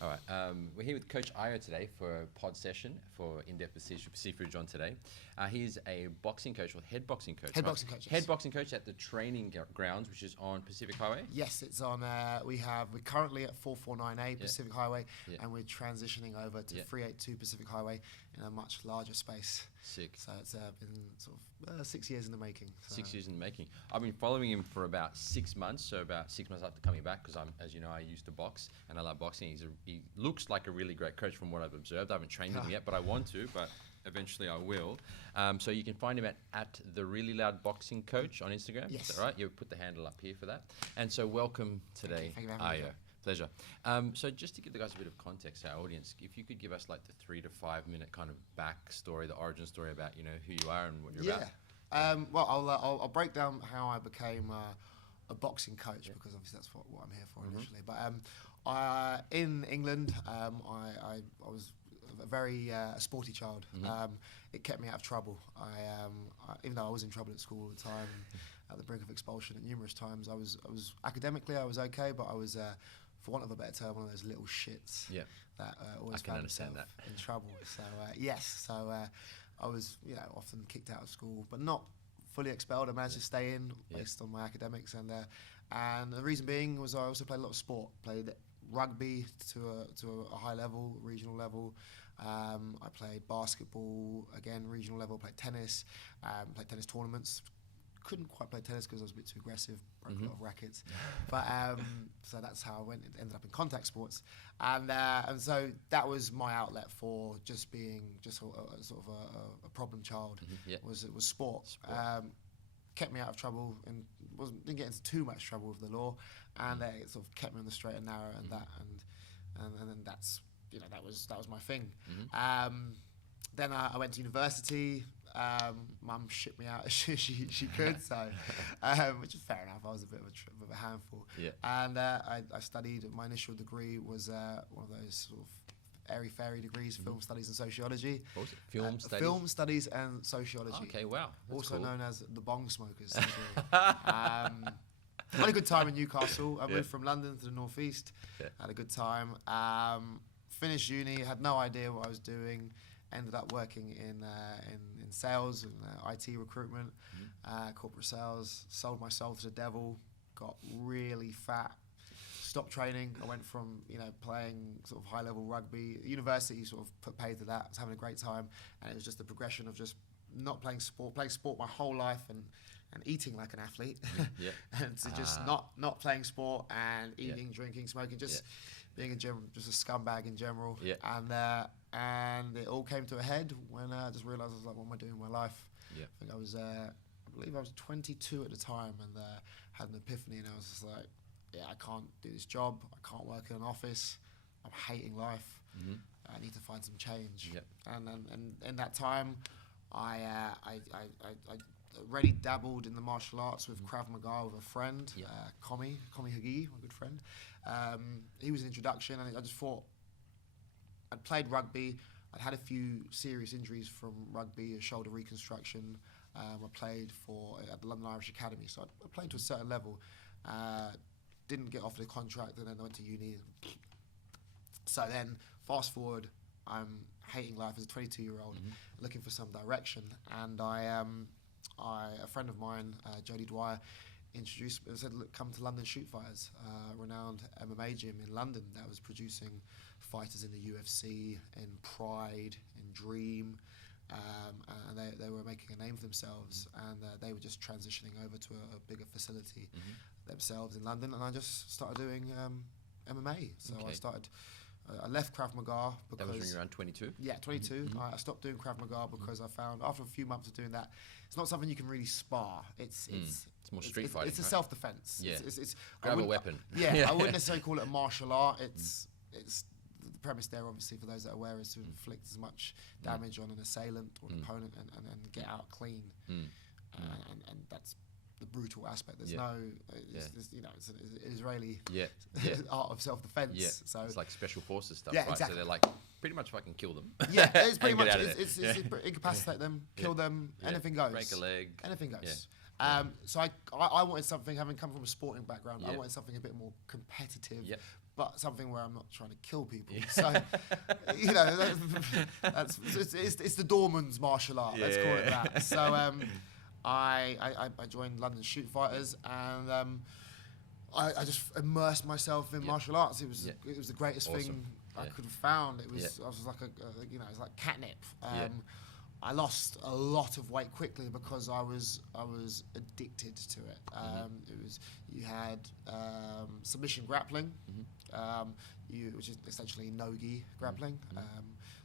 All right. We're here with Coach Ayo today for a pod session for in-depth with Sifu John today. He's a boxing coach, or head boxing coach. Head right? boxing coach, yes. Head boxing coach at the training grounds, which is on Pacific Highway. Yes, it's on. We're currently at 449A Pacific Highway, and we're transitioning over to 382 Pacific Highway in a much larger space. Sick. So it's been sort of 6 years in the making. So. 6 years in the making. I've been following him for about 6 months, so about 6 months after coming back, because as you know, I used to box and I love boxing. He looks like a really great coach from what I've observed. I haven't trained him yet, but I want to. But eventually I will. So you can find him at the Really Loud Boxing Coach on Instagram. Yes. Is that right? You put the handle up here for that. And so welcome today, Thank you for having me. Pleasure. So just to give the guys a bit of context, our audience, if you could give us like the 3 to 5 minute kind of backstory, the origin story about who you are and what you're about. Well, I'll break down how I became a boxing coach because obviously that's what I'm here for initially. But in England, I was a very sporty child. It kept me out of trouble. Even though I was in trouble at school all the time, at the brink of expulsion at numerous times, I was academically I was okay, but I was for want of a better term, one of those little shits that always found himself in trouble. So I was often kicked out of school, but not fully expelled. I managed to stay in based on my academics, and the reason being was I also played a lot of sport. Played rugby to a high level, regional level. I played basketball again, regional level. Played tennis tournaments. Couldn't quite play tennis because I was a bit too aggressive, broke a lot of rackets. But so that's how I ended up in contact sports, and so that was my outlet for just being sort of a problem child. Was sport. Kept me out of trouble and didn't get into too much trouble with the law, and it sort of kept me on the straight and narrow, and then that's that was my thing. Then I went to university. Mum shipped me out as she could, so which is fair enough. I was a bit of a handful. And I studied. My initial degree was one of those sort of airy-fairy degrees, film studies and sociology. What was it? Film studies? Film studies and sociology. Okay, wow. That's also cool. known as the bong smokers. Had a good time in Newcastle. I moved from London to the northeast. Had a good time. Finished uni. Had no idea what I was doing. Ended up working in sales and IT recruitment, corporate sales. Sold my soul to the devil. Got really fat. Stopped training. I went from playing sort of high level rugby. University sort of paid to that. I was having a great time, and it was just a progression of just not playing sport my whole life and eating like an athlete, and to just not playing sport and eating, drinking, smoking, just being just a scumbag in general. And it all came to a head when I just realised I was like, what am I doing with my life? I think I believe I was 22 at the time, and had an epiphany, and I was just like, I can't do this job. I can't work in an office. I'm hating life. I need to find some change. And in that time, I already dabbled in the martial arts with Krav Maga with a friend, Komi Hagi, my good friend. He was an introduction, and I just thought, I'd played rugby. I'd had a few serious injuries from rugby, a shoulder reconstruction. I played at the London Irish Academy, so I played to a certain level. Didn't get offered a contract, and then I went to uni. So then, fast forward, I'm hating life as a 22-year-old, looking for some direction. And a friend of mine, Jodie Dwyer, said, look, come to London Shoot Fighters, renowned MMA gym in London that was producing fighters in the UFC, in Pride, in Dream, and they were making a name for themselves, and they were just transitioning over to a bigger facility themselves in London, and I just started doing MMA. So I left Krav Maga because... That was when you were around 22? Yeah, 22. I stopped doing Krav Maga because I found after a few months of doing that, it's not something you can really spar. It's more street fighting. It's a self-defense. Yeah. It's grab a weapon. I wouldn't necessarily call it a martial art. It's the premise there, obviously, for those that are aware, is to inflict as much damage on an assailant or an opponent and get out clean. And that's the brutal aspect. There's no, it's an Israeli art of self-defense. So it's like special forces stuff, yeah, right? exactly. So they're like, pretty much fucking kill them. Yeah, it's pretty and much, get out of it's incapacitate them, kill them, anything goes. Break a leg. Anything goes. So I wanted something, having come from a sporting background, I wanted something a bit more competitive, but something where I'm not trying to kill people. So, you know, it's the doorman's martial art. Let's call it that. So, I joined London Shoot Fighters, and I just immersed myself in martial arts. It was the greatest thing I could have found. It was I was like it was like catnip. I lost a lot of weight quickly because I was addicted to it. It was you had submission grappling, which is essentially no-gi grappling.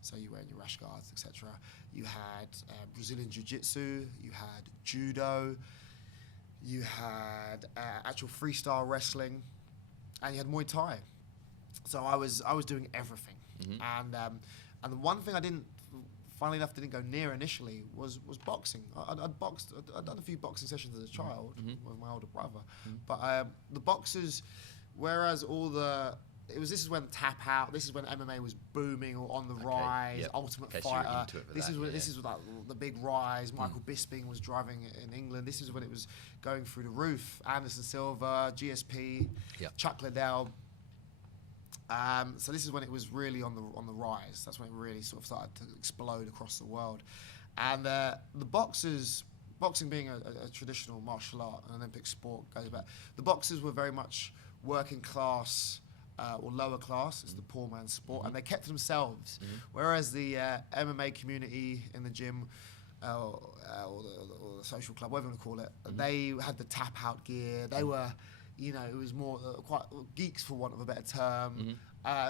So you wear your rash guards, etc. You had Brazilian Jiu-Jitsu. You had judo. You had actual freestyle wrestling, and you had Muay Thai. So I was doing everything, and the one thing I didn't. Funnily enough, didn't go near initially was boxing. I'd boxed. I'd done a few boxing sessions as a child with my older brother, but the boxers, whereas this is when Tap Out. This is when MMA was booming or on the rise. Ultimate Fighter. This is like the big rise. Michael Bisping was driving in England. This is when it was going through the roof. Anderson Silva, GSP, Chuck Liddell. So this is when it was really on the rise. That's when it really sort of started to explode across the world. And the boxing being a traditional martial art, an Olympic sport, goes back. The boxers were very much working class or lower class. It's the poor man's sport, and they kept to themselves. Whereas the MMA community in the gym or the social club, whatever you want to call it, they had the Tap Out gear. They were. You know, it was more quite geeks, for want of a better term.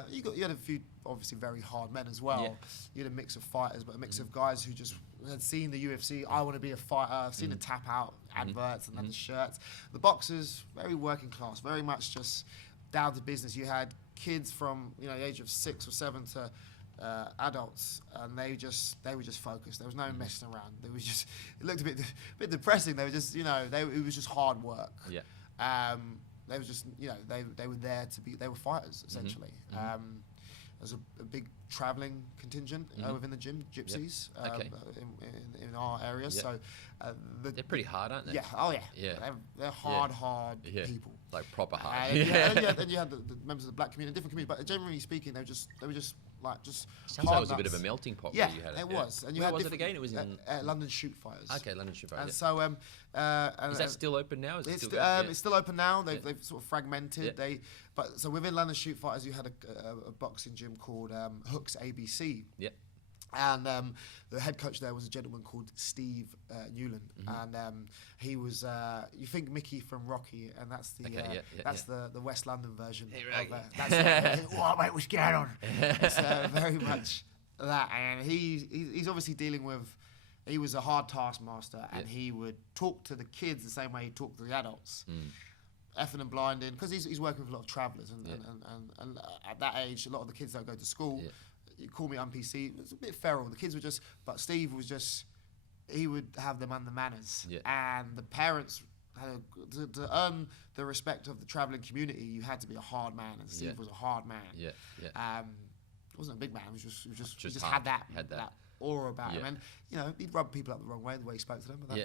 You had a few, obviously, very hard men as well. You had a mix of fighters, but a mix of guys who just had seen the UFC. I want to be a fighter. Seen the Tap Out adverts and then the shirts. The boxers, very working class, very much just down to business. You had kids from the age of 6 or 7 to adults, and they were just focused. There was no messing around. It looked a bit depressing. They were just it was just hard work. They were just, they were there to be. They were fighters essentially. There's a big travelling contingent within the gym, gypsies, in our area. So they're pretty hard, aren't they? Yeah. Oh yeah. They're hard people. Like proper hard. And you had the members of the black community, different communities, but generally speaking, they were just Sounds like it was a bit of a melting pot. Yeah, where you had it was. And where was it again? It was in London Shoot Fighters. Okay, London Shoot Fighters. And so, is that still open now? It's still open now. They've sort of fragmented. So within London Shoot Fighters, you had a boxing gym called Hooks ABC. Yeah. And the head coach there was a gentleman called Steve Newland, and he was you think Mickey from Rocky, and that's the West London version. Hey, that's what mate, what's going on? It's very much that, and he's obviously dealing with. He was a hard taskmaster, and he would talk to the kids the same way he talked to the adults. Effing and blinding, because he's working with a lot of travellers, and at that age, a lot of the kids don't go to school. You call me on PC. It was a bit feral. The kids were just, but Steve was just. He would have them on the manners, and the parents had to earn the respect of the travelling community. You had to be a hard man, and Steve was a hard man. It wasn't a big man. It was just had that aura about him, and he'd rub people up the wrong way the way he spoke to them. But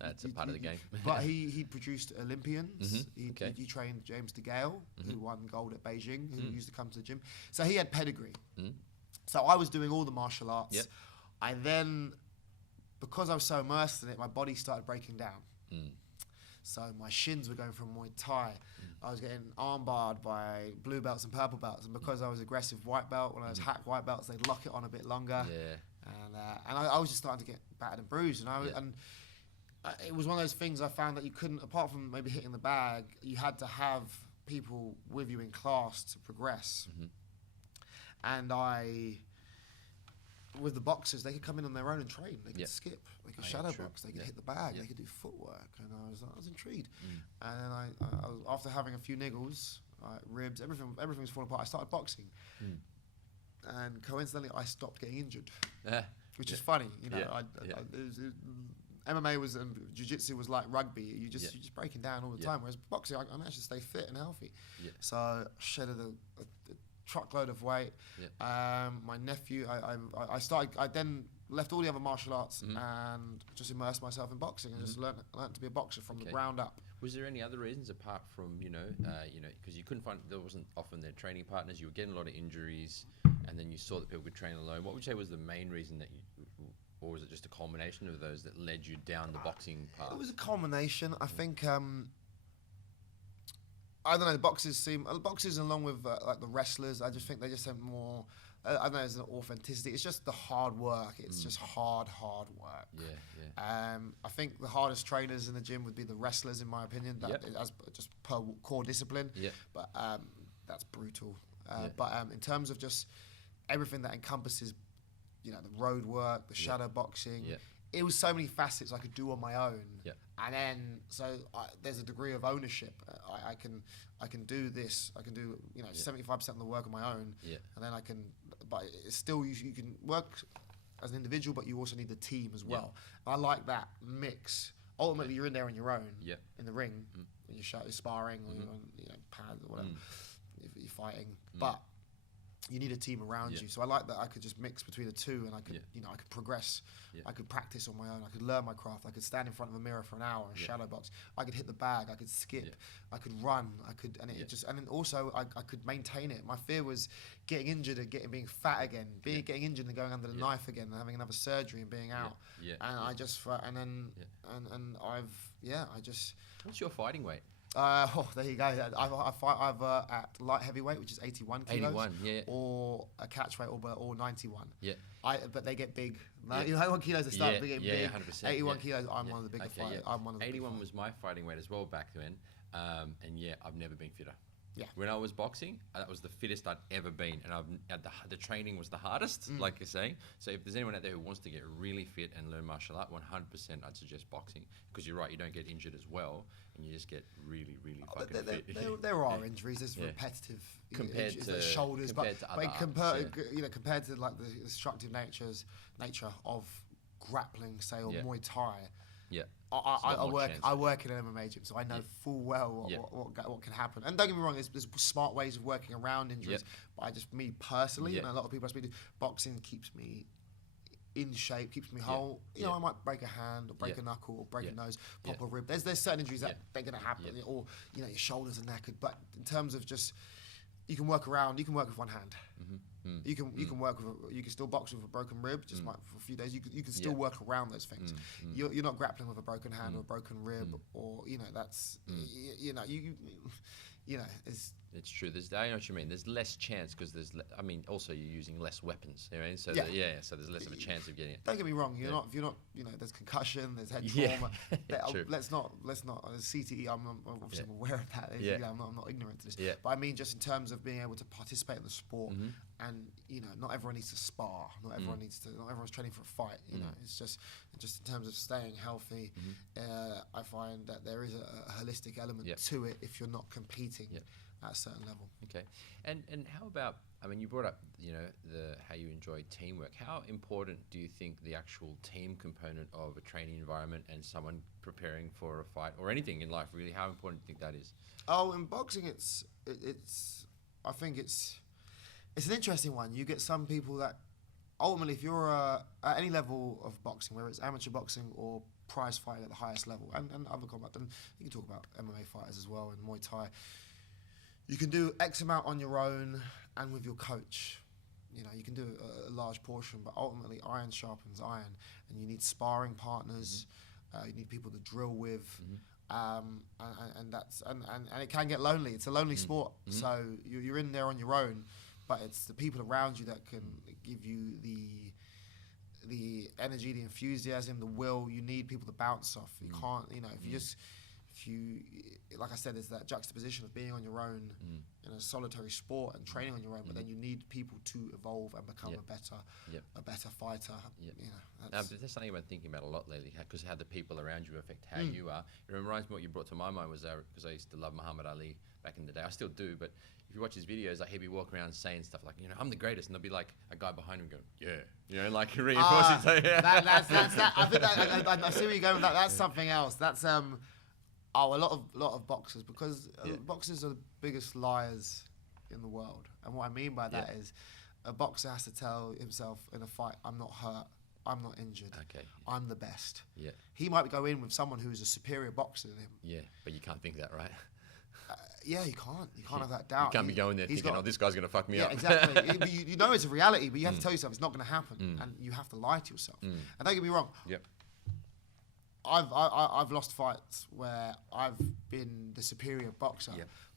that's a part of the game. But he produced Olympians. He trained James DeGale, who won gold at Beijing, who used to come to the gym. So he had pedigree. So I was doing all the martial arts. I then, because I was so immersed in it, my body started breaking down. So my shins were going from Muay Thai. I was getting armbarred by blue belts and purple belts, and because I was aggressive white belt, when I was hack white belts, they'd lock it on a bit longer. And I was just starting to get battered and bruised, and it was one of those things I found that you couldn't, apart from maybe hitting the bag, you had to have people with you in class to progress. And with the boxers, they could come in on their own and train. They could skip, they could shadow box, they could hit the bag, they could do footwork, and I was intrigued. And then I was, after having a few niggles, ribs, everything was falling apart. I started boxing, and coincidentally, I stopped getting injured, which is funny. MMA was and jiu-jitsu was like rugby. You're just breaking down all the time. Whereas boxing, I managed to stay fit and healthy. So I shedded a truckload of weight. My nephew, I then left all the other martial arts and just immersed myself in boxing and just learned to be a boxer from the ground up. Was there any other reasons apart from because you couldn't find, there wasn't often their training partners, you were getting a lot of injuries, and then you saw that people could train alone. What would you say was the main reason that or was it just a culmination of those that led you down the boxing path? It was a culmination. I think I don't know. The boxers along with like the wrestlers. I just think they just have more. I don't know. There's an authenticity. It's just the hard work. It's just hard work. Yeah. I think the hardest trainers in the gym would be the wrestlers, in my opinion. As just per core discipline. Yeah. But that's brutal. But in terms of just everything that encompasses, the road work, the shadow boxing. Yeah. It was so many facets I could do on my own. Yeah. And then there's a degree of ownership. I can do this. I can do 75% of the work on my own. Yeah. And then but it's still you can work as an individual, but you also need the team as well. I like that mix. Ultimately, you're in there on your own. Yeah. In the ring, when you're sparring or you're on pads or whatever, if you're fighting, but you need a team around you. So I like that I could just mix between the two, and I could, I could progress. Yeah. I could practice on my own. I could learn my craft. I could stand in front of a mirror for an hour and shadow box. I could hit the bag. I could skip. Yeah. I could run. And then also I could maintain it. My fear was getting injured and being fat again, getting injured and going under the knife again and having another surgery and being out. Yeah. And I just, I just. What's your fighting weight? There you go. I fight either at light heavyweight, which is 81 kilos, 81, or a catch weight, or 91. Yeah. But they get big. 91 kilos they start getting big. 100%. 81 kilos. I'm one of the bigger fighters. I'm one of the 81 was my fighting weight as well back then, and I've never been fitter. Yeah. When I was boxing, that was the fittest I'd ever been, and the training was the hardest, like you're saying. So if there's anyone out there who wants to get really fit and learn martial art, 100% I'd suggest boxing, because you're right, you don't get injured as well, and you just get really, really fucking fit. There are injuries. There's repetitive compared injuries, to shoulders, compared compared to like the destructive nature of grappling, say, or Muay Thai. Yeah. I work in an MMA gym, so I know full well what can happen. And don't get me wrong, there's smart ways of working around injuries. But me personally, and a lot of people I speak to, boxing keeps me in shape, keeps me whole. I might break a hand or break a knuckle or break a nose, pop a rib. There's certain injuries that they're gonna happen, or your shoulders are knackered. But in terms of just, you can work with one hand. You can work with you can still box with a broken rib, just for a few days. You can still work around those things. You're not grappling with a broken hand or a broken rib, or that's it's true. I know what you mean. There's less chance because also you're using less weapons. You know what I mean? So so there's less of a chance of getting it. Don't get me wrong. You're not. There's concussion. There's head trauma. True. Let's not. CTE. I'm obviously aware of that. I'm not ignorant to this. Yeah. But I mean, just in terms of being able to participate in the sport, and not everyone needs to spar. Not everyone's training for a fight. It's just in terms of staying healthy. I find that there is a holistic element to it if you're not competing. At a certain level. Okay, and how about? You brought up how you enjoy teamwork. How important do you think the actual team component of a training environment and someone preparing for a fight or anything in life really? How important do you think that is? Oh, in boxing, it's I think it's an interesting one. You get some people that ultimately, if you're at any level of boxing, whether it's amateur boxing or prize fighting at the highest level, and other combat, and you can talk about MMA fighters as well and Muay Thai. You can do X amount on your own and with your coach. You can do a large portion, but ultimately iron sharpens iron, and you need sparring partners. You need people to drill with, and it can get lonely. It's a lonely sport, so you're in there on your own, but it's the people around you that can give you the energy, the enthusiasm, the will. You need people to bounce off. You can't, if you, like I said, there's that juxtaposition of being on your own in a solitary sport and training on your own, but then you need people to evolve and become a better fighter. That's something I've been thinking about a lot lately, because how the people around you affect how you are. It reminds me, what you brought to my mind was because I used to love Muhammad Ali back in the day. I still do, but if you watch his videos, he'd be walking around saying stuff like, I'm the greatest, and there'll be like a guy behind him going, like reinforcing. That's that. I think I see where you're going with that. That's something else. That's a lot of boxers, because boxers are the biggest liars in the world. And what I mean by that is, a boxer has to tell himself in a fight, I'm not hurt. I'm not injured. Okay. I'm the best. Yeah. He might go in with someone who's a superior boxer than him. Yeah, but you can't think that, right? Yeah, you can't have that doubt. You can't be going there thinking, oh, this guy's going to fuck me yeah, up. exactly. But you know it's a reality, but you have to tell yourself it's not going to happen, and you have to lie to yourself. And don't get me wrong. Yep. I've lost fights where I've been the superior boxer,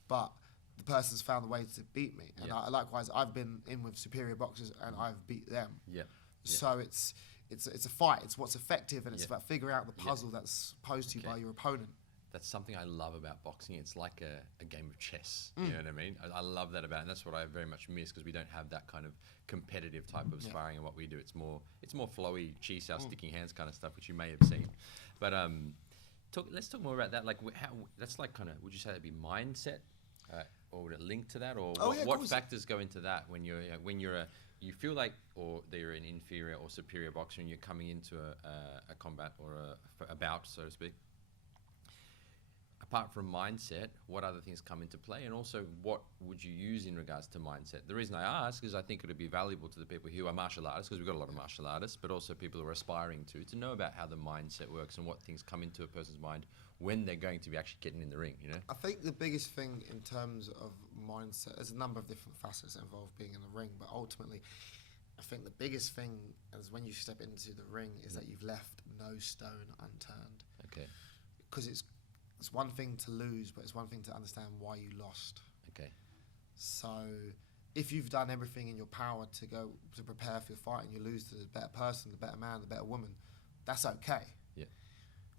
but the person's found a way to beat me. And likewise, I've been in with superior boxers and I've beat them. Yeah. So it's a fight. It's what's effective, and it's about figuring out the puzzle that's posed to you by your opponent. That's something I love about boxing. It's like a game of chess. You know what I mean? I love that about it, and that's what I very much miss, because we don't have that kind of competitive type of sparring in what we do. It's more flowy, cheese house, sticking hands kind of stuff, which you may have seen. But let's talk more about that. Like how that's like kind of, would you say that'd be mindset, or would it link to that, or what factors go into that when you feel like that you're an inferior or superior boxer and you're coming into a combat or a bout, so to speak? Apart from mindset, what other things come into play, and also what would you use in regards to mindset? The reason I ask is I think it would be valuable to the people who are martial artists, because we've got a lot of martial artists, but also people who are aspiring to know about how the mindset works and what things come into a person's mind when they're going to be actually getting in the ring, you know? I think the biggest thing in terms of mindset, there's a number of different facets involved being in the ring, but ultimately, I think the biggest thing is when you step into the ring is that you've left no stone unturned. Okay. Because it's one thing to lose, but it's one thing to understand why you lost. Okay. So if you've done everything in your power to prepare for your fight and you lose to the better person, the better man, the better woman, that's okay. Yeah.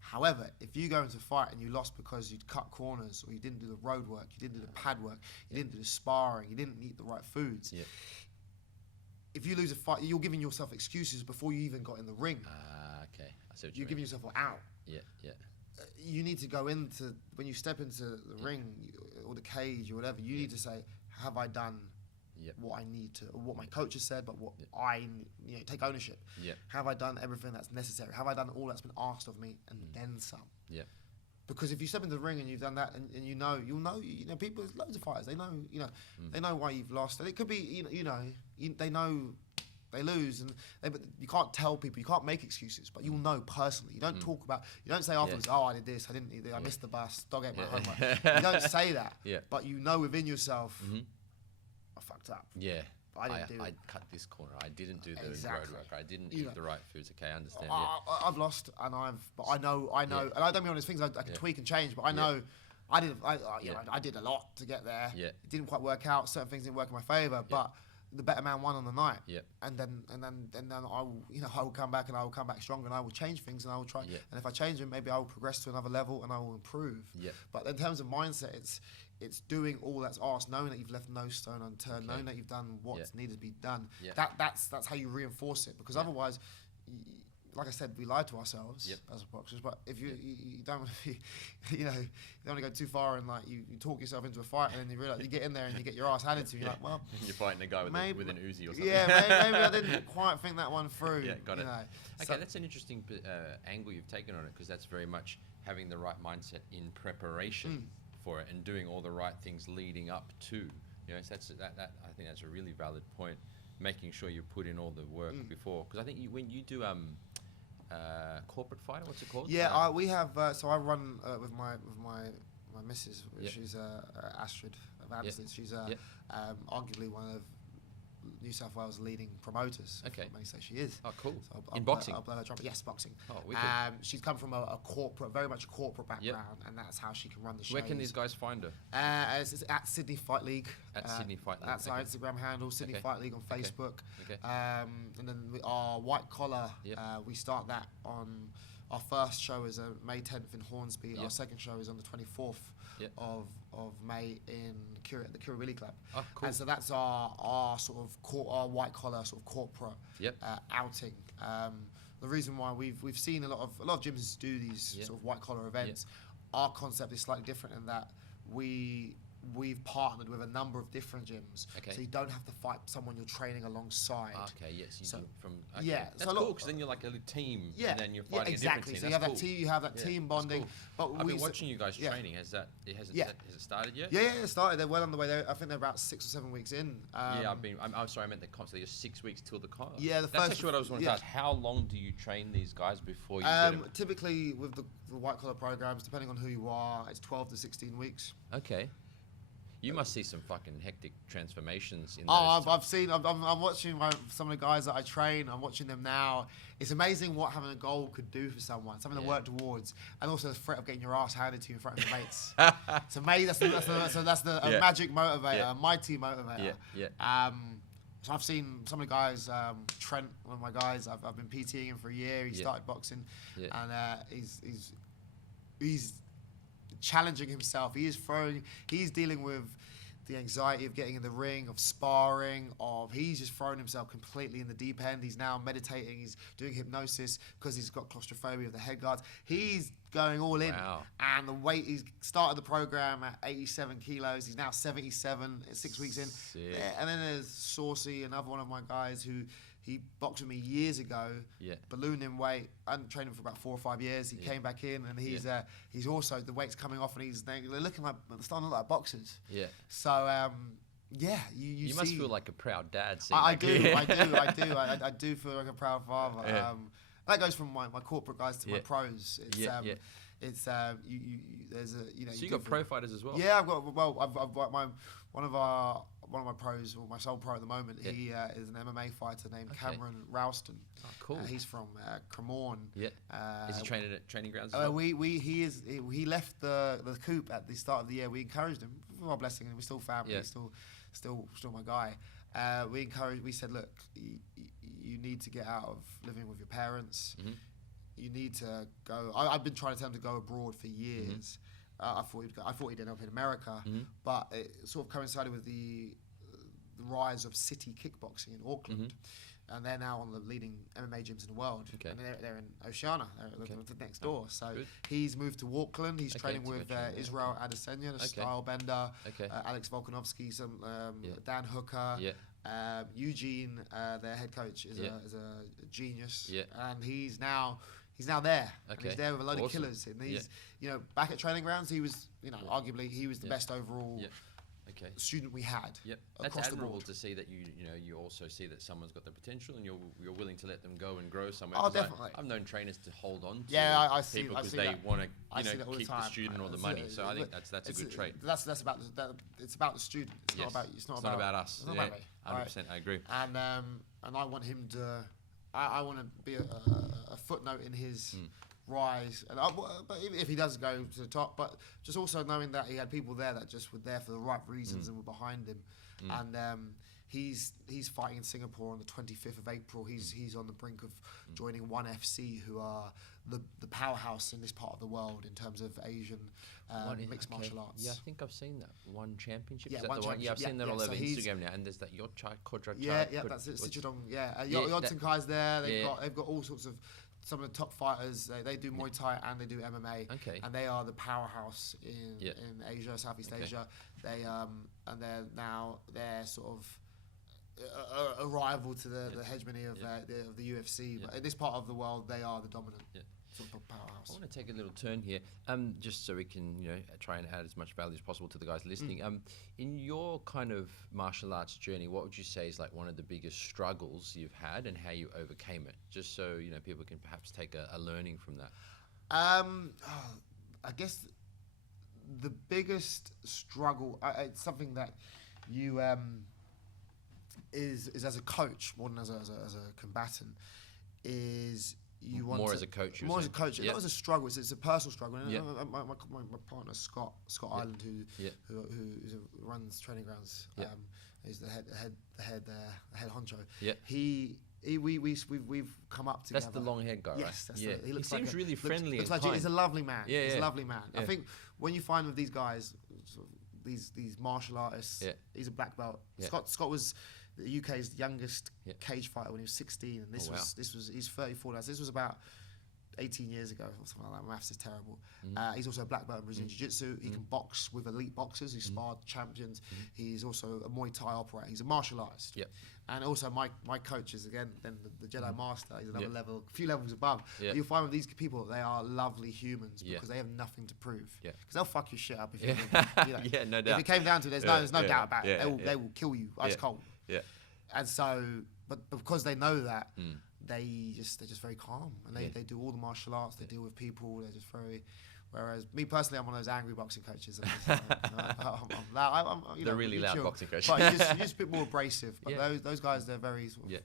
However, if you go into a fight and you lost because you'd cut corners, or you didn't do the road work, you didn't do the pad work, you didn't do the sparring, you didn't eat the right foods. Yeah. If you lose a fight, you're giving yourself excuses before you even got in the ring. Okay. I see what You're giving yourself an out. Yeah. You need to go into, when you step into the ring or the cage or whatever, you need to say, have I done what I need to, or what my coach has said, but what I take ownership. Have I done everything that's necessary? Have I done all that's been asked of me, and then some? Because if you step into the ring and you've done that, and you'll know people, there's loads of fighters, they know why you've lost, and it could be they know they lose, but you can't tell people, you can't make excuses, but you'll know personally. You don't talk about, you don't say afterwards, oh, I did this, I didn't eat this, I missed the bus, dog ate my homework. You don't say that, but you know within yourself, I fucked up. Yeah. I didn't do it. I cut this corner. I didn't do the road work. I didn't eat the right foods. Okay, I understand. I've lost, but I know, and I don't mean on these things I can tweak and change, but I know I did a lot to get there. Yeah. It didn't quite work out. Certain things didn't work in my favour, but the better man won on the night. Yeah. And then I will come back, and I will come back stronger, and I will change things, and I will try. Yeah. And if I change them, maybe I will progress to another level, and I will improve. Yeah. But in terms of mindset, it's doing all that's asked, knowing that you've left no stone unturned, knowing that you've done what's needed to be done. Yeah. That's how you reinforce it, because otherwise, like I said, we lie to ourselves as boxers. But if you don't want to be, you don't want to go too far, and like you talk yourself into a fight, and then you realize you get in there and you get your ass handed to you. You're like, well, you're fighting a guy with an Uzi or something. Yeah, maybe I didn't quite think that one through. Yeah, got it. Okay, that's an interesting angle you've taken on it, because that's very much having the right mindset in preparation for it, and doing all the right things leading up to. So that's that. I think that's a really valid point. Making sure you put in all the work before, because I think when you do corporate fighter, what's it called? Yeah, we have. So I run with my missus. She's Astrid Vandersley. She's arguably one of New South Wales leading promoters. Okay. I may say she is. Oh, cool. So in boxing? I'll blow her trumpet. Yes, boxing. Oh, wicked. She's come from a corporate, very much a corporate background, and that's how she can run the show. Where can these guys find her? It's at Sydney Fight League. At Sydney Fight League. That's our Instagram handle, Sydney Fight League on Facebook. Okay. And then our white collar, we start that on, our first show is May 10th in Hornsby. Our second show is on the 24th of May in the Kirribilli Club. Oh, cool. And so that's our sort of our white collar sort of corporate outing. The reason why we've seen a lot of gyms do these sort of white collar events. Our concept is slightly different in that we we've partnered with a number of different gyms, Okay. so you don't have to fight someone you're training alongside. Okay, yes, you So- do from. Okay. yeah, That's so cool look, because then you're like a little team, Yeah, and then you're yeah, fighting exactly. a different So team. you have That's that team, you have that Yeah, team that's bonding. cool. But I've we been watching you guys yeah. training. Has Yeah. it started yet? Yeah, it started. They're well on the way. I think they're about 6 or 7 weeks in. Yeah, I'm sorry, I meant the comp. So you're 6 weeks till the comp. Yeah, that's first- actually what I was wanting yeah. to ask. How long do you train these guys before you get them? Typically, with the white collar programs, depending on who you are, it's 12 to 16 weeks. Okay. You must see some fucking hectic transformations in Oh, those. I've seen. I'm watching some of the guys that I train. I'm watching them now. It's amazing what having a goal could do for someone, something to Yeah. work towards, and also the threat of getting your ass handed to you in front of your mates. It's amazing. That's the Yeah. magic motivator, Yeah. a mighty motivator. Yeah. So I've seen some of the guys. Trent, one of my guys. I've been PTing him for a year. He started boxing, Yeah. and he's challenging himself. He's dealing with the anxiety of getting in the ring, of sparring, he's just thrown himself completely in the deep end. He's now meditating, he's doing hypnosis because he's got claustrophobia of the head guards. He's going all in. Wow. And the weight, he's started the program at 87 kilos. He's now 77, 6 weeks in. Sick. Yeah, and then there's Saucy, another one of my guys who he boxed with me years ago, Yeah. ballooned in weight. I hadn't trained him for about 4 or 5 years. He came back in, and he's also, the weight's coming off, and they're looking like, they're starting to look like boxers. Yeah. So yeah, you see, must feel like a proud dad. Seeing I that do, kid. I do feel like a proud father. Yeah. That goes from my corporate guys to my Yeah. pros. It's Yeah, it's there's a So you you do got pro fighters as well. Yeah, I've got one of my pros, or my sole pro at the moment. Yeah. He is an MMA fighter named Okay. Cameron Ralston. Oh, cool. He's from Cremorne. Yeah. Is he training at training grounds as well? He left the coop at the start of the year. We encouraged him, with our blessing, and we're still family. Yeah. He's still my guy. We said, look, you need to get out of living with your parents. Mhm. You need to go. I've been trying to tell him to go abroad for years. I thought he'd end up in America, Mhm. but it sort of coincided with the rise of city kickboxing in Auckland. And they're now on the leading MMA gyms in the world. Okay. And they're in Oceania. They're next door. So good. he's moved to Auckland. He's Okay, training to with go train there. Israel Adesanya, the Okay. style bender. Okay. Alex Volkanovski, Yeah. Dan Hooker. Yeah. Eugene, their head coach, is Yeah. a genius. Yeah. And he's now there. And Okay. he's there with a load of Awesome. killers. And he's back at training grounds. He was arguably he was the best overall Yeah. Okay. student we had. Yep. That's across the admirable board. to see that you also see that someone's got the potential and you're willing to let them go and grow somewhere. Oh, 'Cause definitely. I've known trainers to hold on to Yeah, I see- people I because see they that. want I see to that all the keep the time. student or the It's money. So I think look, that's a good trait. That's about it's about the student. It's Yes. not about It's not about us. It's not Yeah. about me. 100%. I agree. And I want him to. I want to be a footnote in his rise. And but if he does go to the top, but just also knowing that he had people there that just were there for the right reasons and were behind him. And he's fighting in Singapore on the 25th of April. He's on the brink of joining ONE FC, who are the powerhouse in this part of the world in terms of Asian mixed martial arts. Yeah, I think I've seen that one championship. Yeah, Is that one the one? Yeah, I've championship. seen that Yeah, all so over he's- Instagram now. And there's that Yochai Kodra. Yeah, that's it. Sichudong. Yeah, Yeah, Yodson Kai's there. They've Yeah. got all sorts of some of the top fighters. They do Muay Thai and they do MMA. Okay. And they are the powerhouse in Yeah. Asia, Southeast Okay. Asia. They're sort of a rival to the hegemony of the UFC. Yeah. But in this part of the world, they are the dominant Yeah. sort of powerhouse. I want to take a little turn here, just so we can, try and add as much value as possible to the guys listening. In your kind of martial arts journey, what would you say is like one of the biggest struggles you've had, and how you overcame it? Just so people can perhaps take a learning from that. I guess the biggest struggle, it's something that you is as a coach more than as a combatant, is you want More to, as a coach, you're more as a saying? coach. Yeah. Not as a struggle. It's a personal struggle. And Yeah. my partner Scott Island, who runs training grounds, Yeah. is the head honcho. Yeah. We've come up together. That's the long-haired guy, right? Yes, that's Yeah. he looks seems like really friendly looks and like he's a kind. lovely man. Yeah, He's yeah. a lovely man. I Yeah. think when you find with these guys, sort of these martial artists, Yeah. he's a black belt. Yeah. Scott was the UK's youngest Yeah. cage fighter when he was 16, and Oh, wow. he's 34 now. So this was about 18 years ago or something like that. Maths is terrible. He's also a black belt in Brazilian Jiu-Jitsu. He can box with elite boxers. He's sparred champions. He's also a Muay Thai operator. He's a martial artist. Yep. And also my coach is, again, then the Jedi Master. He's another Yep. level, a few levels above. Yep. But you'll find with these people, they are lovely humans Yeah. because they have nothing to prove. Yeah. Because they'll fuck your shit up if you, Yeah. you know, Yeah, no if doubt. it came down to it, there's no doubt about it. They will kill you ice cold. Yeah. And so, but because they know that, they're just very calm, and they do all the martial arts. They deal with people. They're just very. Whereas me personally, I'm one of those angry boxing coaches. I'm loud. I'm They're really loud chill. boxing coaches. But you're just a bit more abrasive. But Yeah. those guys, they're very sort of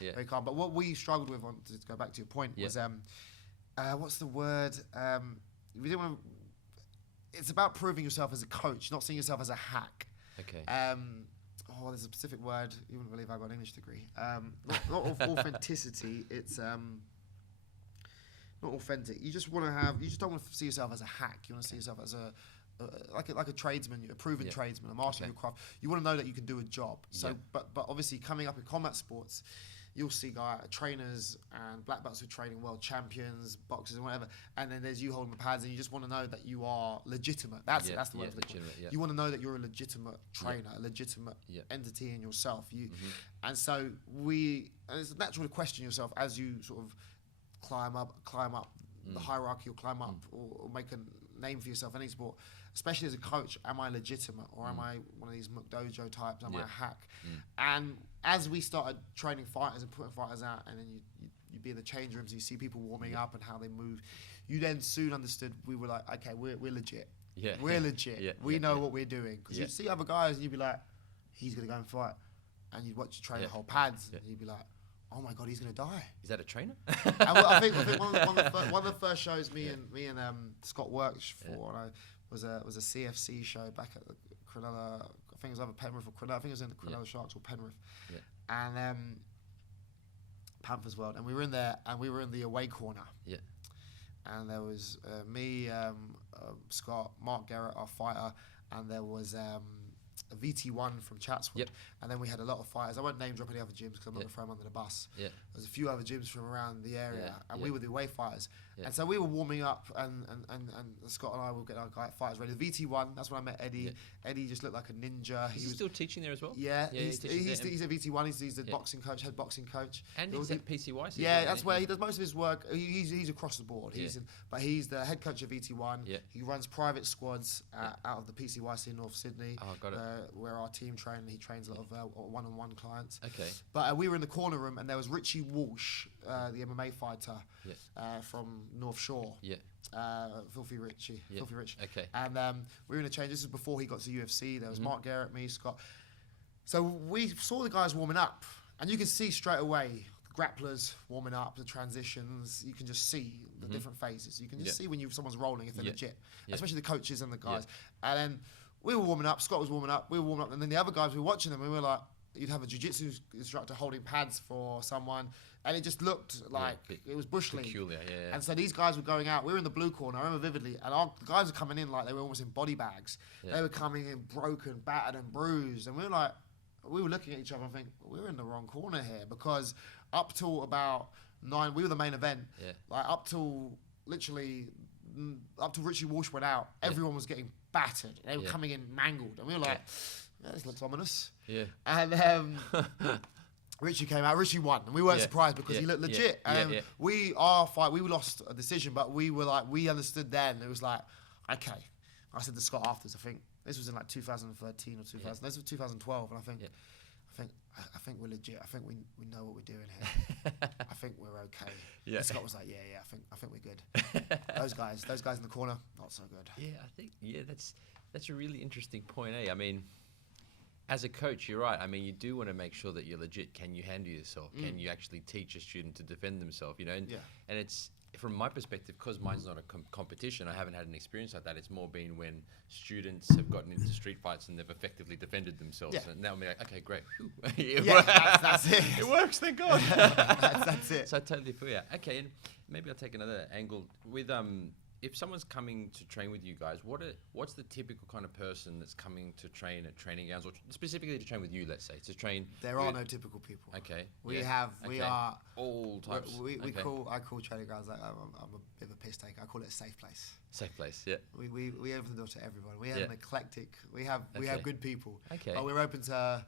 very calm. But what we struggled with, to go back to your point, was what's the word? We didn't want. It's about proving yourself as a coach, not seeing yourself as a hack. Okay. There's a specific word. You wouldn't believe I got an English degree. Not authenticity. It's not authentic. You just want to have. You just don't want to see yourself as a hack. You want to see yourself as like a tradesman, a proven tradesman, a master of your craft. You want to know that you can do a job. So, but obviously coming up in combat sports, you'll see trainers and black belts who are training world champions, boxers and whatever, and then there's you holding the pads, and you just want to know that you are legitimate. That's it. That's the word. You want to know that you're a legitimate trainer, a legitimate entity in yourself. And so and it's natural to question yourself as you sort of climb up the hierarchy, or climb up or make a name for yourself in any sport. Especially as a coach, am I legitimate, or am I one of these McDojo types? Am I a hack? And as we started training fighters and putting fighters out, and then you be in the change rooms, you see people warming up and how they move, you then soon understood we were like, okay, we're legit. We're legit. We know what we're doing. Because you'd see other guys and you'd be like, he's going to go and fight. And you'd watch the trainer hold pads and you'd be like, oh my God, he's going to die. Is that a trainer? And I think one of the first shows me and Scott worked for, and was a CFC show back at the Cronulla. I think it was either Penrith or Cronulla. I think it was in the Cronulla Sharks or Penrith. And Panthers World, and we were in there, and we were in the away corner. And there was me, Scott, Mark Garrett, our fighter, and there was a VT1 from Chatswood, and then we had a lot of fighters. I won't name drop any other gyms because I'm not going to throw them under the bus. There's a few other gyms from around the area, and we were the away fighters. And so we were warming up, and Scott and I were getting our fighters ready. The VT1, that's when I met Eddie. Eddie just looked like a ninja. He was still teaching there as well? He's a VT1. He's the boxing coach, head boxing coach. And he's at PCY. That's where he does most of his work. He's across the board. But he's the head coach of VT1. He runs private squads out of the PCYC in North Sydney. Oh, got it. Where our team train. He trains a lot of one-on-one clients. Okay. But we were in the corner room, and there was Richie Walsh, the MMA fighter from North Shore. Filthy Richie. Filthy Rich. Okay. And we were in a change. This is before he got to UFC. There was Mark Garrett, me, Scott. So we saw the guys warming up, and you can see straight away the grapplers warming up, the transitions. You can just see the different phases. You can just see when someone's rolling if they're legit, especially the coaches and the guys. And then we were warming up. Scott was warming up. We were warming up, and then the other guys we were watching them. And we were like, you'd have a jiu-jitsu instructor holding pads for someone, and it just looked like it was bush league. Peculiar, And so these guys were going out. We were in the blue corner. I remember vividly, and the guys were coming in like they were almost in body bags. They were coming in broken, battered, and bruised, and we were looking at each other and thinking, we're in the wrong corner here, because up till about 9, we were the main event. Like up till Richie Walsh went out, everyone was getting battered. They were coming in mangled, and we were like, this looks ominous. And Richie came out. Richie won, and we weren't surprised because he looked legit. We lost a decision, but we were like, we understood then. It was like, okay. I said to Scott afterwards, I think this was in like 2013 or 2000. This was 2012, and I think we're legit. I think we know what we're doing here. I think we're okay. And Scott was like, I think we're good. those guys in the corner, not so good. I think that's a really interesting point, I mean, as a coach, you're right. I mean, you do want to make sure that you're legit. Can you handle yourself? Can you actually teach a student to defend themselves? And it's, from my perspective, because mine's not a competition, I haven't had an experience like that. It's more been when students have gotten into street fights and they've effectively defended themselves. And now I'm like, okay, great. That's it. It works, thank God. that's it. So I totally feel Okay, and maybe I'll take another angle with if someone's coming to train with you guys, what's the typical kind of person that's coming to train at training grounds, or specifically to train with you? Let's say to train. There are no typical people. Okay. We okay. are all types. I call training grounds like I'm a bit of a piss taker. I call it a safe place. Safe place. Yeah. We open the door to everyone. We have an eclectic. We have good people. Okay. But we're open to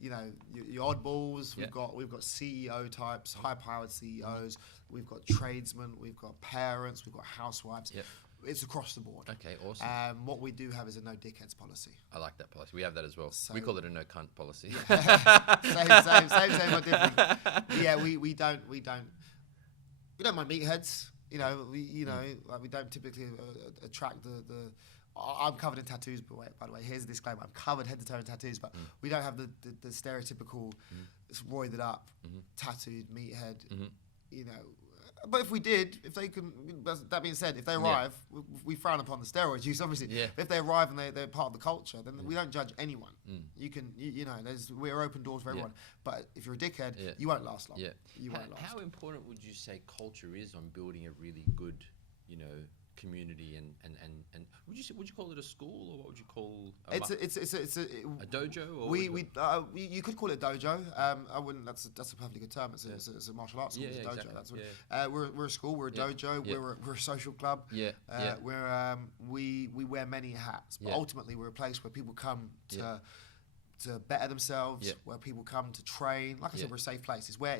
your oddballs. We've got CEO types, high powered CEOs. We've got tradesmen. We've got parents. We've got housewives. Yep. It's across the board. Okay, awesome. What we do have is a no dickheads policy. I like that policy. We have that as well. So we call it a no cunt policy. same, but different. Yeah, we don't mind meatheads. We don't typically attract the. I'm covered in tattoos, by the way. Here's a disclaimer: I'm covered head to toe in tattoos, but we don't have the stereotypical roided up, tattooed meathead. But if we did, if they can, that being said, if they arrive, we frown upon the steroid use, obviously. Yeah. But if they arrive and they're part of the culture, then we don't judge anyone. You can, we're open doors for everyone. But if you're a dickhead, you won't last long. Yeah. You won't last. How important would you say culture is on building a really good, community and would you call it a school, or what would you call a dojo, or you could call it dojo. I wouldn't. That's a perfectly good term. It's a martial arts school. It's a dojo. Exactly. That's what, we're a school. We're a dojo. We're a social club. We wear many hats, but ultimately we're a place where people come to better themselves, where people come to train. Like I said, we're a safe place. It's where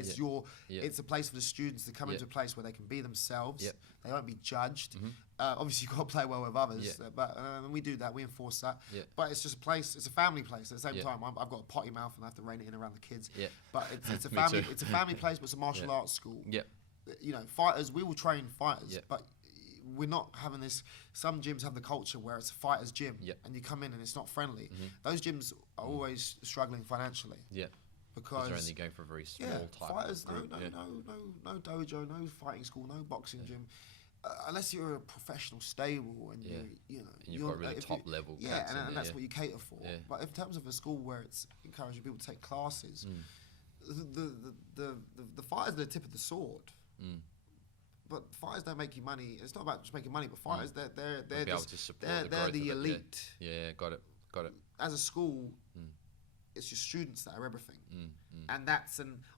it's a place for the students to come into a place where they can be themselves. They won't be judged. Obviously, you've got to play well with others, but we do that. We enforce that. But it's just a place. It's a family place. At the same time, I've got a potty mouth and I have to rein it in around the kids. But it's a family. It's a family place, but it's a martial arts school. Fighters. We will train fighters, but we're not having this. Some gyms have the culture where it's a fighter's gym, and you come in and it's not friendly. Those gyms are always struggling financially. Because they're only going for a very small type fighters, of group. No dojo, no fighting school, no boxing gym. Unless you're a professional stable and you've got really top level. And that's what you cater for. But in terms of a school where it's encouraging people to take classes, the fighters are the tip of the sword. But fighters don't make you money. It's not about just making money, but fighters they're the elite. Got it. As a school, it's your students that are everything. And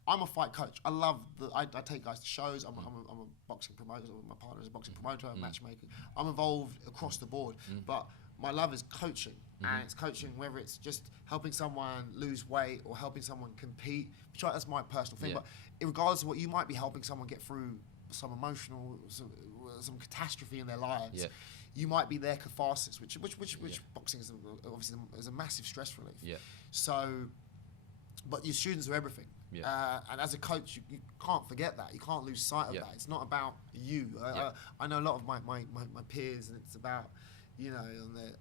I'm a fight coach. I take guys to shows. I'm a boxing promoter. My partner is a boxing promoter, matchmaker. I'm involved across the board. But my love is coaching. And it's coaching whether it's just helping someone lose weight or helping someone compete. That's my personal thing. But regardless of what, you might be helping someone get through some emotional, some catastrophe in their lives. You might be their catharsis, which boxing is obviously is a massive stress relief. So, but your students are everything. And as a coach, you can't forget that. You can't lose sight of that. It's not about you. I know a lot of my peers, and it's about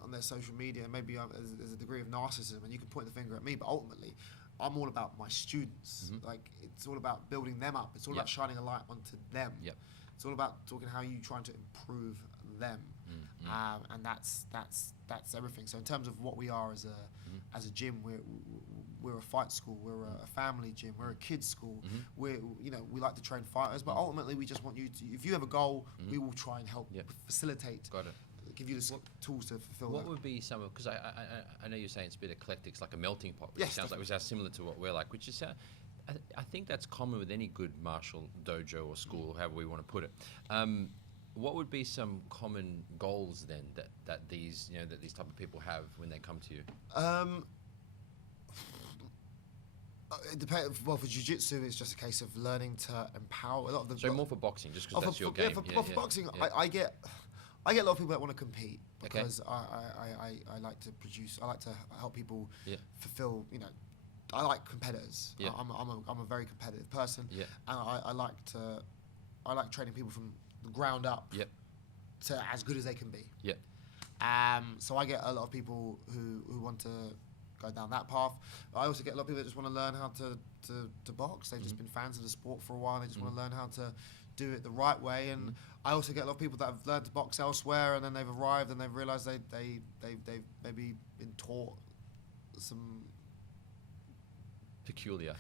on their social media. Maybe there's a degree of narcissism, and you can point the finger at me, but ultimately, I'm all about my students. Like, it's all about building them up. It's all about shining a light onto them. It's all about talking how you trying to improve them. And that's everything. So in terms of what we are as a gym, we're a fight school. We're a family gym. We're a kids school. We like to train fighters, but ultimately we just want you to. If you have a goal, we will try and help facilitate. Got it. Give you the tools to fulfill what that. Would be some of, because I know you're saying it's a bit eclectic, it's like a melting pot, which sounds like, which is similar to what we're like, which is I think that's common with any good martial dojo or school, or however we want to put it. What would be some common goals then that these type of people have when they come to you? It depends. Well, for jiu-jitsu, it's just a case of learning to empower a lot of the. So more for boxing, just because that's your game. For boxing, I get a lot of people that want to compete because I like to produce. I like to help people fulfill. I like competitors. I'm a very competitive person. And I like training people from the ground up to as good as they can be. So I get a lot of people who want to go down that path. I also get a lot of people that just want to learn how to box. They've just been fans of the sport for a while. They just want to learn how to do it the right way. And I also get a lot of people that have learned to box elsewhere, and then they've arrived and they've realised they've maybe been taught some peculiar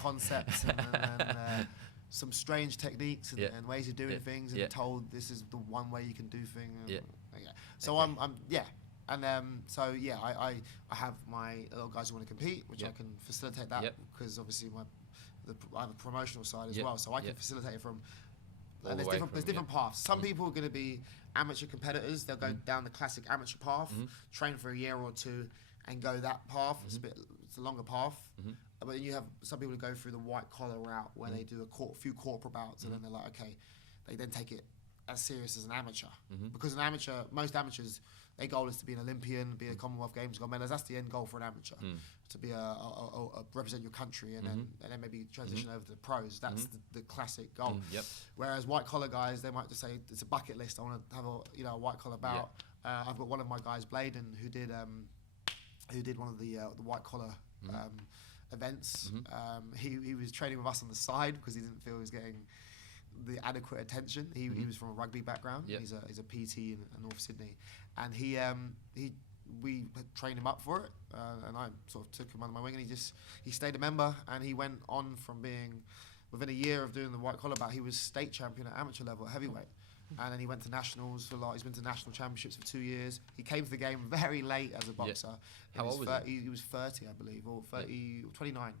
concepts and some strange techniques and ways of doing things, and told this is the one way you can do things. So Okay. I have my little guys who want to compete, which I can facilitate that because obviously I have a promotional side as well, so I can facilitate it from. And there's different paths. Some people are going to be amateur competitors. They'll go down the classic amateur path, train for a year or two, and go that path. It's a longer path. But then you have some people who go through the white collar route where they do a few corporate bouts, and then they're like, okay, they then take it as serious as an amateur. Because most amateurs, their goal is to be an Olympian, be a Commonwealth Games gold medalist. That's the end goal for an amateur, to be a represent your country, and then maybe transition over to the pros. That's the classic goal. Whereas white collar guys, they might just say it's a bucket list. I want to have a white collar bout. I've got one of my guys, Bladen, who did one of the white collar events. He was training with us on the side because he didn't feel he was getting the adequate attention. He was from a rugby background. He's a PT in North Sydney, and we trained him up for it, and I sort of took him under my wing, and he stayed a member, and he went on from being, within a year of doing the white collar bout, he was state champion at amateur level at heavyweight. And then he went to nationals for he's been to national championships for 2 years. He came to the game very late as a boxer. How old was he? He was 30, I believe, or 30, 29.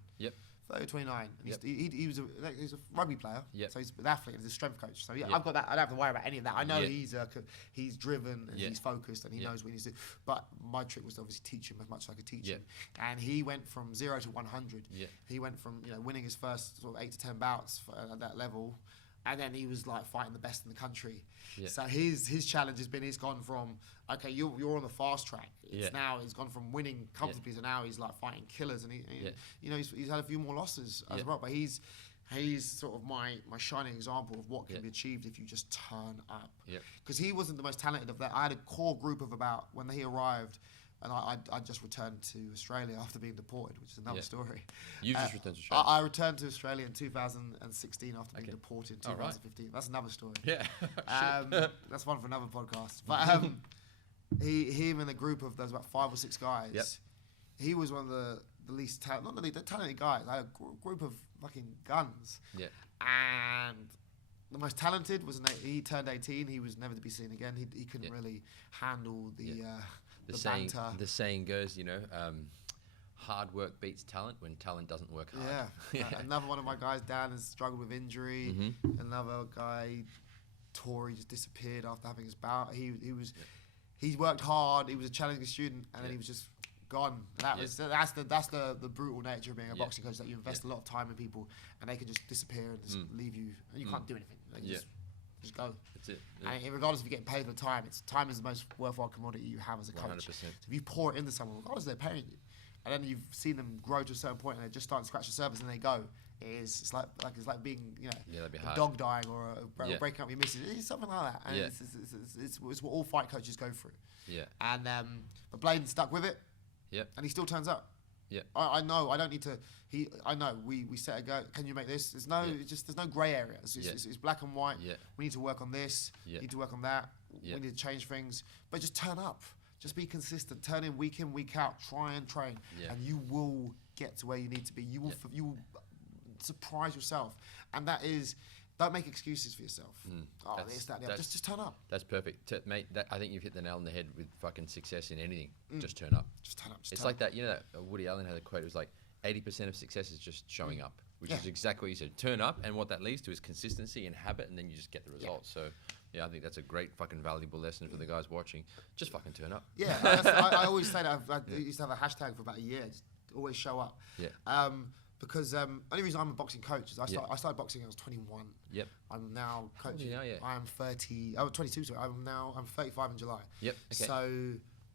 30 or 29. Yep. He was a rugby player, so he's an athlete and he's a strength coach. So I've got that. I don't have to worry about any of that. I know he's driven and he's focused and he knows what he needs to do. But my trick was to obviously teach him as much as I could teach him. And he went from 0 to 100. He went from winning his first sort of 8 to 10 bouts at that level. And then he was like fighting the best in the country. So his challenge has been, he's gone from, okay, you're on the fast track. Now he's gone from winning comfortably to now he's like fighting killers, and he's had a few more losses as well. But he's sort of my shining example of what can be achieved if you just turn up. Because he wasn't the most talented of that. I had a core group of about, when he arrived, and I just returned to Australia after being deported, which is another story. You've just returned to Australia? I returned to Australia in 2016 after being deported in 2015. Right. That's another story. That's one for another podcast. But him and a group of, there's about 5 or 6 guys. He was one of the least talented, not the talented guys. I had a group of fucking guns. And the most talented was, he turned 18. He was never to be seen again. He couldn't really handle the banter. The saying goes, hard work beats talent when talent doesn't work hard. Another one of my guys, Dan, has struggled with injury. Another guy, Tori, just disappeared after having his bout. He worked hard. He was a challenging student, and then he was just gone. That's the brutal nature of being a boxing coach, that you invest a lot of time in people, and they can just disappear and just leave you, and you can't do anything. They just go. That's it. And regardless of you getting paid for the time, time is the most worthwhile commodity you have as a coach. 100%. So if you pour it into someone, regardless of they're paying you, and then you've seen them grow to a certain point and they just start to scratch the surface and they go, it's like being a dog dying or breaking up your missus. It's something like that. And it's what all fight coaches go through. And but Bladen stuck with it. And he still turns up. I know. I don't need to. I know. We set a go. Can you make this? There's no. There's no grey area. It's black and white. We need to work on this. We need to work on that. We need to change things. But just turn up. Just be consistent. Turn in, week week out. Try and train, and you will get to where you need to be. You will. You will surprise yourself, and that is. Don't make excuses for yourself. Just turn up. That's perfect. Mate, I think you've hit the nail on the head with fucking success in anything. Just turn up. Just turn up. It's like that, that Woody Allen had a quote. It was like 80% of success is just showing up, which is exactly what you said. Turn up, and what that leads to is consistency and habit, and then you just get the results. So, I think that's a great fucking valuable lesson for the guys watching. Just fucking turn up. I always say that. I used to have a hashtag for about a year. Just always show up. Because only reason I'm a boxing coach is I started boxing when I was 21. I'm now coaching. I'm 30. Oh, 22. Sorry. I'm 35 in July. Okay. So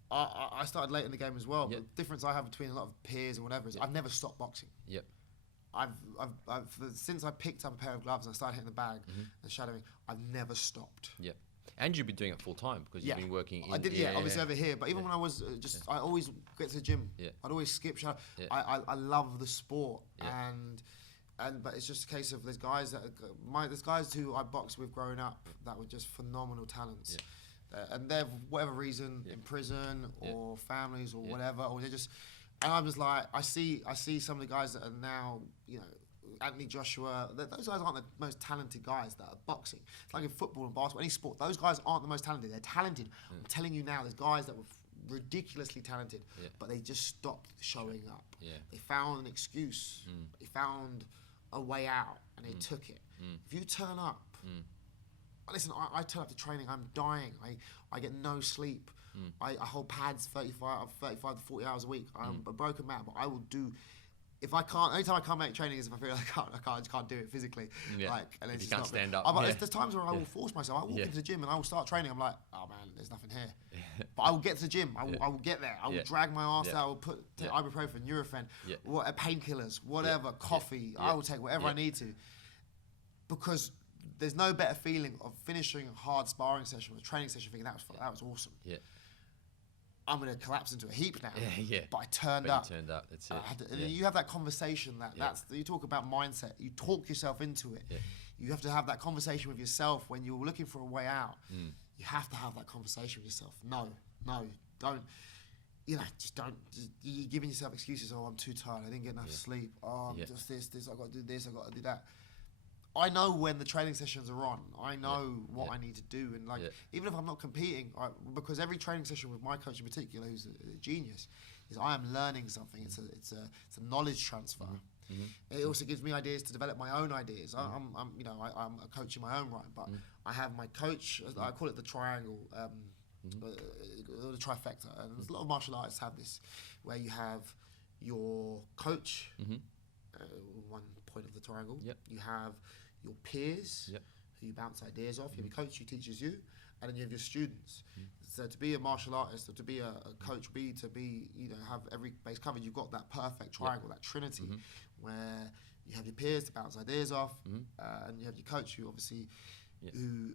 I started late in the game as well. But the difference I have between a lot of peers and whatever is I've never stopped boxing. I've since I picked up a pair of gloves and I started hitting the bag and shadowing, I've never stopped. And you've been doing it full time because you've been working. I did, obviously over here. But even when I was I always get to the gym. I'd always skip shadow. I love the sport, but it's just a case of there's guys who I boxed with growing up that were just phenomenal talents, and they're for whatever reason in prison or families or whatever, or they just. And I'm just like, I see some of the guys that are now, Anthony Joshua, those guys aren't the most talented guys that are boxing. It's like in football and basketball, any sport, those guys aren't the most talented. They're talented. I'm telling you now, there's guys that were ridiculously talented, but they just stopped showing up. They found an excuse. They found a way out, and they took it. If you turn up, listen, I turn up to training, I'm dying. I get no sleep. I hold pads 35 to 40 hours a week. I'm a broken man, but I will do. If I can't, only time I can't make training is if I feel like I just can't do it physically. Like, and if you can't stand up. There's times where I will force myself. I walk into the gym and I will start training. I'm like, oh man, there's nothing here. But I will get to the gym. I will get there. I will drag my ass out. I will put ibuprofen, Nurofen, painkillers, whatever, coffee. I will take whatever I need to. Because there's no better feeling of finishing a hard sparring session or a training session thinking that was awesome. I'm going to collapse into a heap now. But I turned up. You turned up. That's it. And you have that conversation. You talk about mindset. You talk yourself into it. You have to have that conversation with yourself when you're looking for a way out. You have to have that conversation with yourself. No, don't. Just don't. You're giving yourself excuses. Oh, I'm too tired. I didn't get enough sleep. Oh, I'm just this. I've got to do this. I've got to do that. I know when the training sessions are on. I know what I need to do, and even if I'm not competing, because every training session with my coach in particular, who's a genius, is I am learning something. It's a knowledge transfer. It also gives me ideas to develop my own ideas. I'm a coach in my own right, but I have my coach. I call it the triangle, the trifecta, and there's a lot of martial artists have this, where you have your coach, one point of the triangle. You have your peers, who you bounce ideas off. You have your coach who teaches you, and then you have your students. So to be a martial artist, or to be a coach, have every base covered, you've got that perfect triangle, that trinity, where you have your peers to bounce ideas off, and you have your coach who obviously who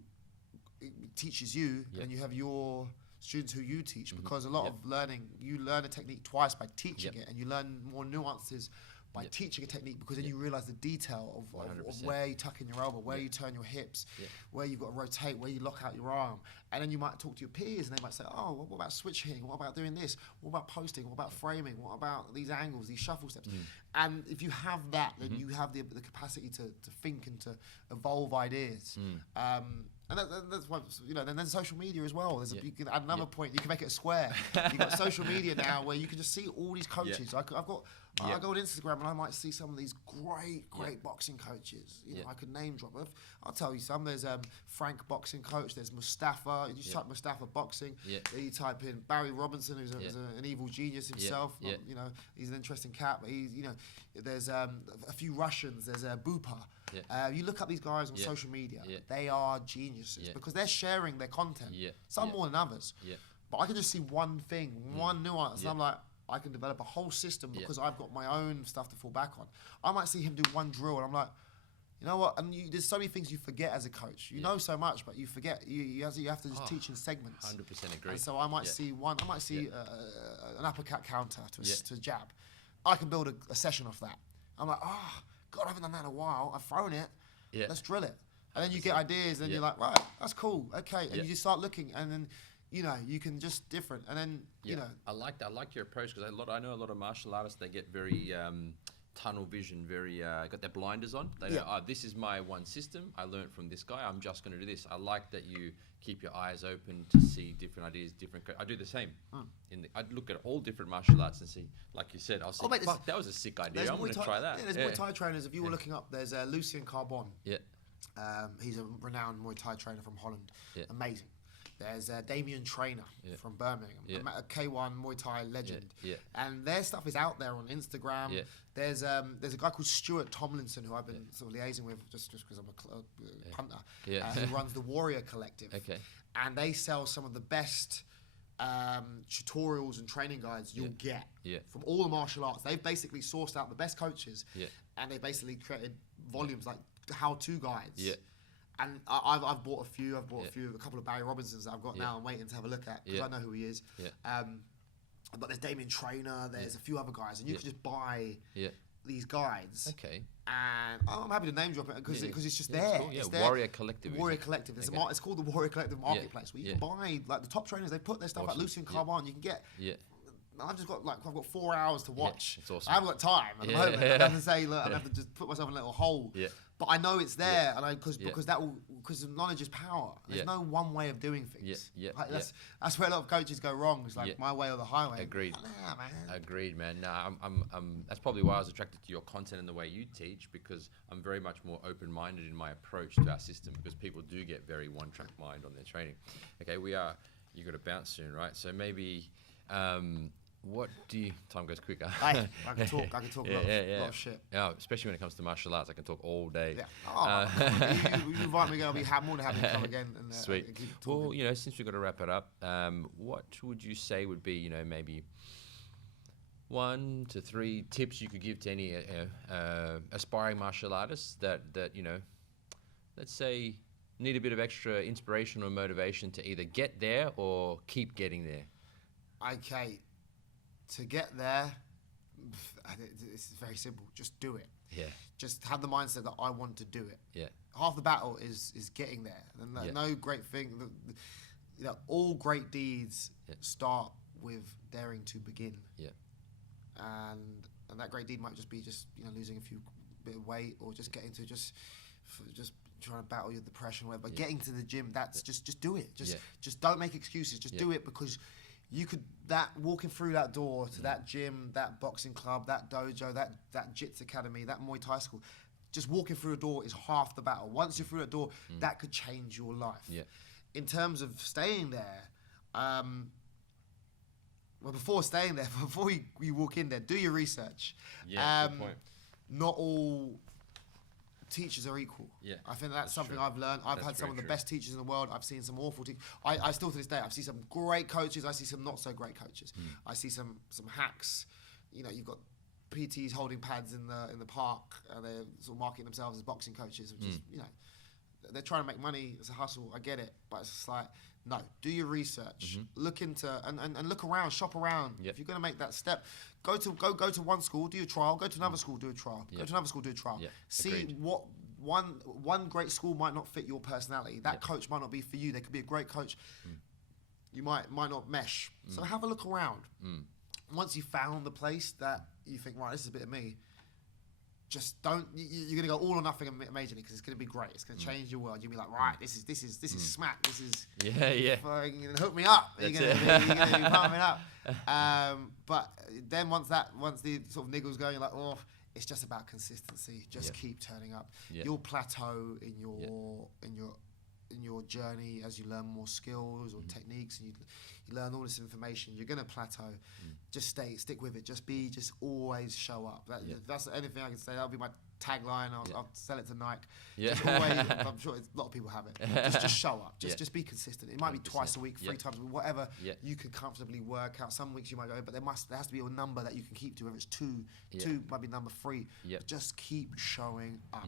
teaches you, and you have your students who you teach, because a lot of learning, you learn a technique twice by teaching it, and you learn more nuances by teaching a technique, because then you realize the detail of where you tuck in your elbow, where you turn your hips, where you've got to rotate, where you lock out your arm. And then you might talk to your peers and they might say, oh, what about switch hitting? What about doing this? What about posting? What about framing? What about these angles, these shuffle steps? And if you have that, then you have the capacity to think and to evolve ideas. And that's why, then there's social media as well. You can add another point. You can make it a square. You've got social media now where you can just see all these coaches. I go on Instagram and I might see some of these great boxing coaches. I could name drop. I'll tell you some. There's Frank boxing coach. There's Mustafa. You just type Mustafa boxing. Then you type in Barry Robinson, who's an evil genius himself. He's an interesting cat. But there's a few Russians. There's Bupa. You look up these guys on social media. They are geniuses because they're sharing their content. Some more than others. But I can just see one thing, one nuance, and I'm like, I can develop a whole system because I've got my own stuff to fall back on. I might see him do one drill, and I'm like, you know what? And there's so many things you forget as a coach. You know so much, but you forget. You have to just teach in segments. 100% agree. And so I might see one. I might see an uppercut counter to a jab. I can build a session off that. I'm like, God, I haven't done that in a while. I've thrown it. Let's drill it. And then you get ideas, and you're like, right, that's cool. Okay, and you just start looking, and then you can just different, and then I like your approach, because I know a lot of martial artists. They get very tunnel vision, very got their blinders on. They know, this is my one system. I learned from this guy. I'm just going to do this. I like that you keep your eyes open to see different ideas, I do the same. I'd look at all different martial arts and see, like you said, I'll say, fuck, that was a sick idea. I'm going to try that. There's Muay Thai trainers. If you were looking up, there's Lucien Carbon. He's a renowned Muay Thai trainer from Holland. Amazing. There's Damien Trainer from Birmingham, a K1 Muay Thai legend, and their stuff is out there on Instagram. There's a guy called Stuart Tomlinson who I've been sort of liaising with just because I'm a punter, who runs the Warrior Collective, and they sell some of the best tutorials and training guides you'll get from all the martial arts. They've basically sourced out the best coaches, and they basically created volumes like how-to guides. And I've bought a few. I've bought a couple of Barry Robinsons that I've got now. I'm waiting to have a look at because I know who he is. But there's Damien Trainer. There's a few other guys, and you can just buy these guides. And I'm happy to name drop it because it's just there. Cool. It's there. Warrior Collective. Warrior Collective. It's called the Warrior Collective Marketplace, where you can buy like the top trainers. They put their stuff like Lucien Carbon. You can get I've just got I've got 4 hours to watch. it's awesome. I haven't got time at the moment. I have to say, look, I have to just put myself in a little hole. Yeah. But I know it's there, and because knowledge is power. There's no one way of doing things. That's where a lot of coaches go wrong. It's like my way or the highway. Agreed. Nah, man. Agreed, man. No, I'm. That's probably why I was attracted to your content and the way you teach, because I'm very much more open-minded in my approach to our system, because people do get very one-track mind on their training. Okay, you got to bounce soon, right? So maybe. What do you... Time goes quicker. I can talk a lot of shit. Yeah, especially when it comes to martial arts. I can talk all day. Yeah. Oh, you invite me again, I'll be more than happy to come again. And, Sweet. And keep talking. Well, since we've got to wrap it up, what would you say would be, maybe 1 to 3 tips you could give to any aspiring martial artists that let's say, need a bit of extra inspiration or motivation to either get there or keep getting there? Okay. To get there, it's very simple. Just do it. Yeah. Just have the mindset that I want to do it. Yeah. Half the battle is getting there. And no great thing. All great deeds start with daring to begin. Yeah. And that great deed might just be losing a few bit of weight, or just getting to just trying to battle your depression or whatever. But getting to the gym, that's just do it. Just don't make excuses. Just do it, because you could walking through that door to that gym, that boxing club, that dojo, that Jits Academy, that Muay Thai school. Just walking through a door is half the battle. Once you're through that door, that could change your life. Yeah. In terms of staying there, before you walk in there, do your research. Yeah, good point. Not all teachers are equal. Yeah, I think that's something true. I've learned. I've had some of the best teachers in the world. I've seen some awful teachers. I still to this day, I see some great coaches. I see some not so great coaches. I see some hacks. You've got PTs holding pads in the park, and they're sort of marketing themselves as boxing coaches, which is they're trying to make money. It's a hustle. I get it, but it's just like, no, do your research. Look into and look around, shop around. Yep. If you're going to make that step, go to one school, do your trial. Go to another school, do a trial. Go to another school, do a trial. Yep. See Agreed. what one great school might not fit your personality. That coach might not be for you. They could be a great coach. You might not mesh. So have a look around. Once you found the place that you think, right, this is a bit of me, just don't. You're gonna go all or nothing amazingly, because it's gonna be great. It's gonna change your world. You'll be like, right, this is smack. This is fucking hook me up. You're gonna be pumping up. But then once the sort of niggles going, you're like, oh, it's just about consistency. Just keep turning up. You'll plateau in your journey as you learn more skills or techniques, and you learn all this information. You're gonna plateau. Just stick with it. Just always show up. That's anything I can say. That'll be my tagline. I'll sell it to Nike. Just always, I'm sure a lot of people have it. Just show up. Just be consistent. It might be 100%. Twice a week, 3 times a week, whatever you can comfortably work out. Some weeks you might go, but there has to be a number that you can keep to. Whether it's 2 might be number 3. Just keep showing up.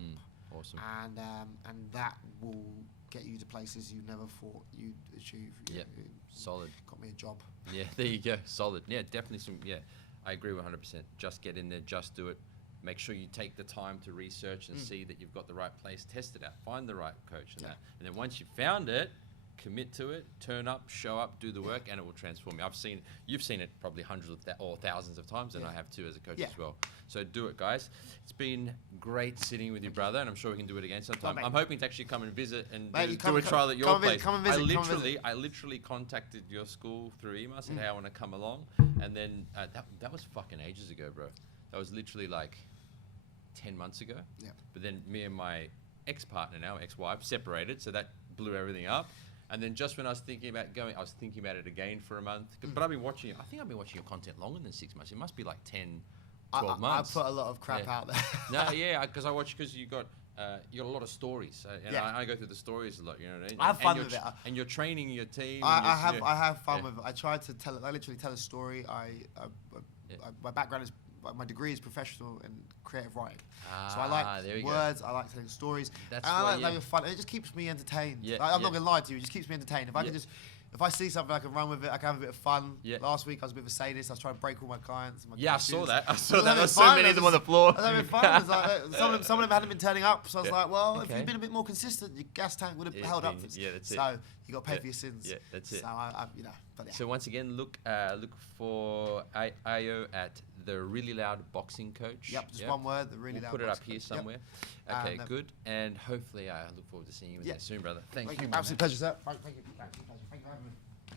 Awesome. And that will get you to places you never thought you'd achieve. Solid. Got me a job. Yeah, there you go. Solid. Yeah, definitely I agree 100%. Just get in there, just do it. Make sure you take the time to research and see that you've got the right place, test it out, find the right coach and that. And then once you've found it, commit to it, turn up, show up, do the work, and it will transform you. You've seen it probably hundreds or thousands of times, and I have too as a coach as well. So do it, guys. It's been great sitting with you, brother, and I'm sure we can do it again sometime. I'm hoping to actually come and visit and do a trial at your place. I literally contacted your school through email, said, hey, I want to come along, and then that was fucking ages ago, bro. That was literally like 10 months ago. But then me and my ex-partner now, ex-wife, separated, so that blew everything up. And then just when I was thinking about going, I was thinking about it again for a month. But I've been watching your content longer than 6 months. It must be like 10, 12 months. I put a lot of crap out there. Because you got a lot of stories. And I go through the stories a lot, you know what I mean? I have fun with it. And you're training your team. I have fun with it. I try to literally tell a story. My background is, my degree is professional and creative writing. So I like words, I like telling stories, and I like having fun. It just keeps me entertained. I'm not going to lie to you, it just keeps me entertained. If I can just if I see something, I can run with it. I can have a bit of fun. Yeah. Last week I was a bit of a sadist. I was trying to break all my clients. And my Yeah, I saw students. that. I I saw was that. having There's so fun. many of them on the floor. I was having fun. It was like, some of them hadn't been turning up, so I was Yeah. like, well, if Okay. you'd been a bit more consistent, your gas tank would have Yeah, held up. yeah, that's it. So you got to pay Yeah. for your sins. Yeah, that's it. So you know, but yeah. So once again, look for Ayo at the Really Loud Boxing Coach. Yep, just one word. The Really We'll Loud put it up Boxing here Coach. Yep. somewhere. Okay, good. And hopefully, I look forward to seeing you Yeah. there soon, brother. Thank you. Absolute pleasure, sir. Thank you. Thank you for having me.